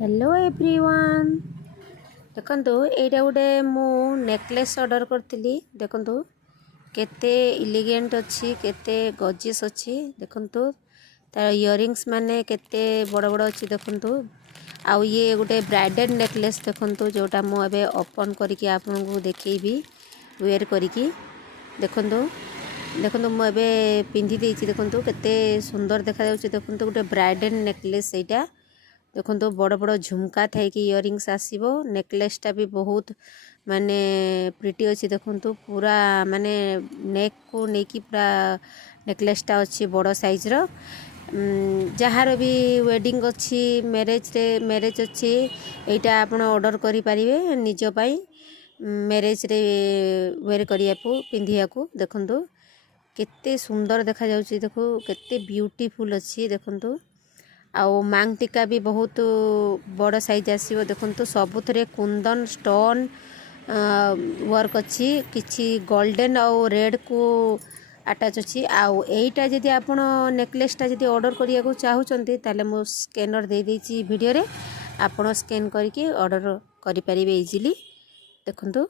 Hello everyone देखंतु एटा गोटे मु नेकलेस ऑर्डर करथिली। देखंतु केते इलिगेंट अच्छी केते गॉर्जियस अच्छी। देखंतु तार इयरिंग्स माने केते बड़ बड़ अच्छी। देखंतु आउ ये गोटे ब्राइडल नेकलेस देखंतु जोटा मु एबे ओपन करिकि आपन को देखैबी वेयर करिकि। देखंतु देखंतु मु एबे पिंधि देछि। देखंतु केते सुंदर देखा जाउछि। देखंतु गोटे ब्राइडल नेकलेस एटा। देखो बड़ बड़ झुमका थे कि इयरिंग्स आसीबो। नेकलेसटा भी बहुत माने प्रिटी अच्छी। देखो पूरा माने नेक को नेकी पूरा नेकलेसटा अच्छी बड़ साइज रो। जहार भी वेडिंग अच्छी मैरेज अच्छी एटा आपण ऑर्डर करि परिबे निज पई मैरेज रे वेयर करिया को पिंधिया को। देखो केते सुंदर देखा जाउची। देखो केते ब्यूटीफुल अच्छी। देखो आउ मांग टिका भी बहुत बड़ साइज आसीबो। देखंतु सबुथरे कुंदन स्टोन वर्क अच्छी किछि गोल्डन आउ रेड को अटैच अच्छी। आउ एटा जदि आपण नेकलेसटा जदि ऑर्डर करिया को चाहुचंती ताले मो स्कैनर दे देछि वीडियो रे। आपण स्कैन करके ऑर्डर करि परिबे इजीली। देखंतु